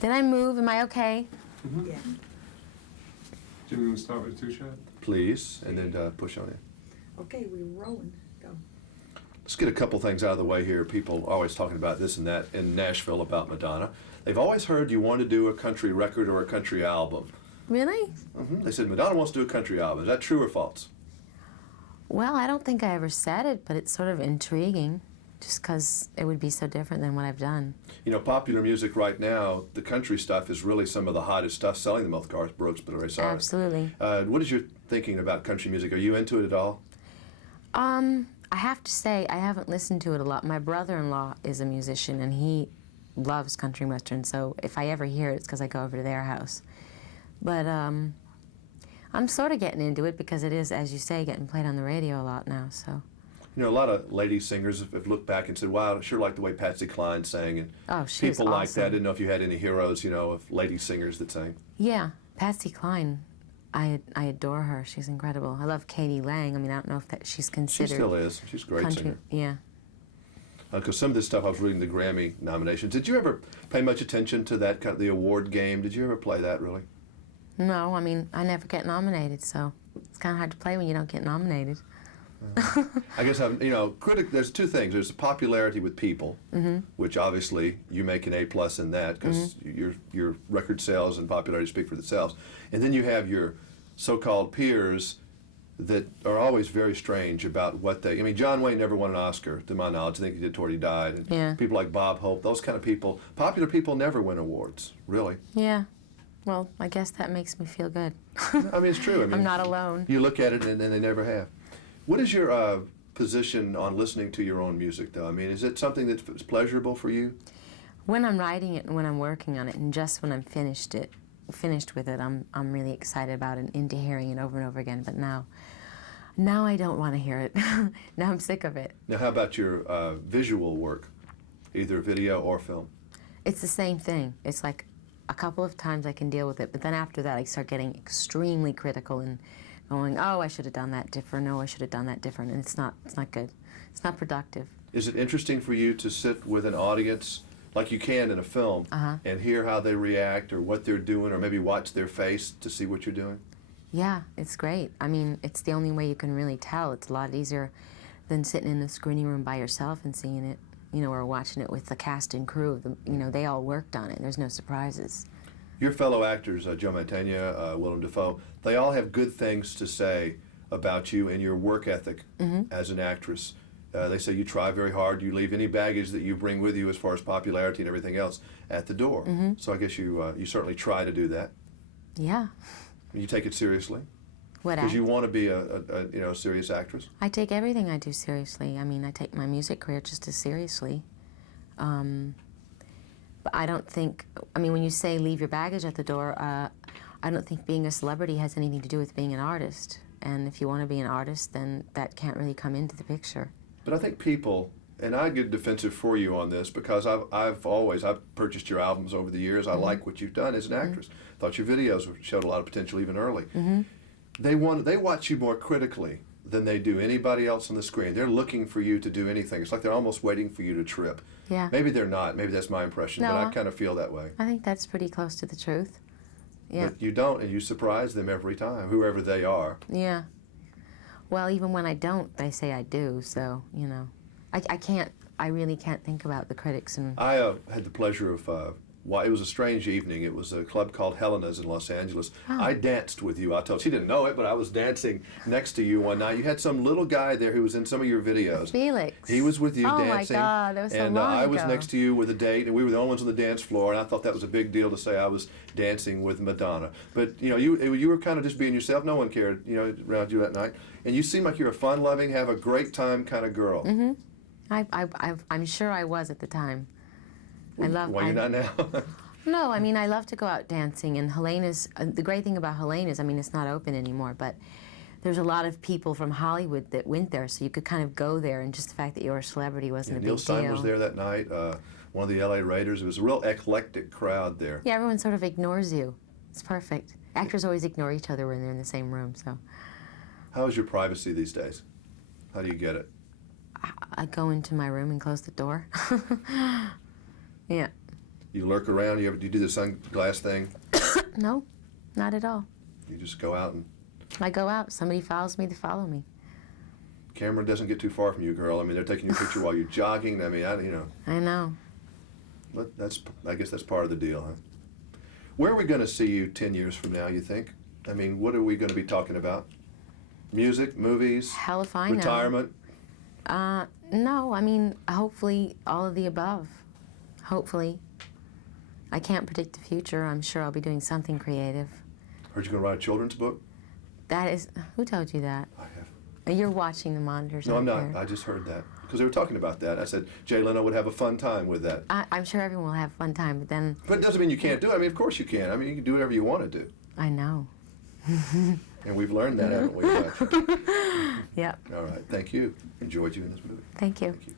Did I move? Am I okay? Mm-hmm. Yeah. Do we want to start with a two-shot? Please, and then push on in. Okay, we're rolling. Go. Let's get a couple things out of the way here. People are always talking about this and that in Nashville about Madonna. They've always heard you want to do a country record or a country album. Really? They said Madonna wants to do a country album. Is that true or false? Well, I don't think I ever said it, but it's sort of intriguing, just because it would be so different than what I've done. You know, popular music right now, the country stuff is really some of the hottest stuff selling the most. Garth Brooks, Billy Ray Cyrus. Absolutely. What is your thinking about country music? Are you into it at all? I have to say, I haven't listened to it a lot. My brother-in-law is a musician, and he loves country and western, so if I ever hear it, it's because I go over to their house. But I'm sort of getting into it because it is, as you say, getting played on the radio a lot now, so. You know, a lot of lady singers have looked back and said, wow, I sure like the way Patsy Cline sang, and Oh, she was people like awesome. that. I didn't know if you had any heroes, you know, of lady singers that sang. Yeah, Patsy Cline. I adore her. She's incredible. I love Katie Lang. I mean, I don't know if that she's She considered still is. She's a great country. singer. Yeah. Because some of this stuff, I was reading the Grammy nominations. Did you ever pay much attention to that kind of the award game? Did you ever play that, really? No, I mean, I never get nominated, so it's kind of hard to play when you don't get nominated. I guess you know, there's two things. There's the popularity with people, which obviously you make an A+ in that because your record sales and popularity speak for themselves. And then you have your so-called peers that are always very strange about what they. I mean, John Wayne never won an Oscar, to my knowledge. I think he did toward he died. And Yeah. people like Bob Hope, those kind of people, popular people never win awards, really. Yeah. Well, I guess that makes me feel good. I mean, it's true. I mean, I'm not alone. You look at it and they never have. What is your position on listening to your own music, though? I mean, is it something that's pleasurable for you? When I'm writing it and when I'm working on it, and just when I'm finished with it, I'm really excited about it and into hearing it over and over again. But now I don't want to hear it. Now I'm sick of it. Now, how about your visual work, either video or film? It's the same thing. It's like a couple of times I can deal with it, but then after that I start getting extremely critical and going, oh, I should have done that different. No, I should have done that different, and it's not good. It's not productive. Is it interesting for you to sit with an audience like you can in a film and hear how they react or what they're doing, or maybe watch their face to see what you're doing? Yeah, it's great. I mean, it's the only way you can really tell. It's a lot easier than sitting in the screening room by yourself and seeing it, you know, or watching it with the cast and crew. You know, they all worked on it. There's no surprises. Your fellow actors, Joe Mantegna, Willem Dafoe, they all have good things to say about you and your work ethic as an actress. They say you try very hard. You leave any baggage that you bring with you as far as popularity and everything else at the door. So I guess you certainly try to do that. Yeah. You take it seriously What because act? you want to be a serious actress. I take everything I do seriously. I mean, I take my music career just as seriously. But I don't think, I mean, when you say leave your baggage at the door, I don't think being a celebrity has anything to do with being an artist. And if you want to be an artist, then that can't really come into the picture. But I think people, and I get defensive for you on this because I've purchased your albums over the years. I like what you've done as an actress. Thought your videos showed a lot of potential even early. They watch you more critically than they do anybody else on the screen. They're looking for you to do anything. It's like they're almost waiting for you to trip. Yeah. Maybe they're not. Maybe that's my impression, No. but I kind of feel that way. I think that's pretty close to the truth. Yeah. But you don't, and you surprise them every time, whoever they are. Yeah. Well, even when I don't, they say I do, so, you know. I really can't think about the critics. And I had the pleasure of, it was a strange evening. It was a club called Helena's in Los Angeles. I danced with you. She didn't know it, but I was dancing next to you one night. You had some little guy there who was in some of your videos. Felix. He was with you dancing. Oh, my God, that was so and long I was ago. next to you with a date, and we were the only ones on the dance floor, and I thought that was a big deal to say I was dancing with Madonna. But, you know, you were kind of just being yourself. No one cared, you know, around you that night. And you seem like you're a fun-loving, have a great time kind of girl. I'm sure I was at the time. Well, you're not now. No, I mean, I love to go out dancing, and Helena's, the great thing about Helena is, I mean, it's not open anymore, but there's a lot of people from Hollywood that went there, so you could kind of go there, and just the fact that you're a celebrity wasn't a big Neil deal. Stein was there that night, one of the LA Raiders. It was a real eclectic crowd there. Yeah, everyone sort of ignores you. It's perfect. Actors always ignore each other when they're in the same room, so. How is your privacy these days? How do you get it? I go into my room and close the door. Yeah. You lurk around. Do you do the sunglass thing? No, not at all. You just go out and I go out. Somebody follows me, they follow me. camera doesn't get too far from you, girl. I mean, they're taking your picture while you're jogging. I mean, I know. but I guess that's part of the deal, huh? Where are we going to see you 10 years from now, you think? I mean, what are we going to be talking about? Music, movies, Hell if I know. retirement? No, I mean, hopefully all of the above. Hopefully. I can't predict the future. I'm sure I'll be doing something creative. Heard you're going to write a children's book? That is, who told you that? I have. You're watching the monitors. No, out I'm not. there. I just heard that. Because they were talking about that. I said, Jay Leno would have a fun time with that. I'm sure everyone will have a fun time, but then But it doesn't mean you can't do it. I mean, of course you can. I mean, you can do whatever you want to do. I know. And we've learned that, haven't we? Gotcha. Yep. All right. Thank you. Enjoyed you in this movie. Thank you. Thank you.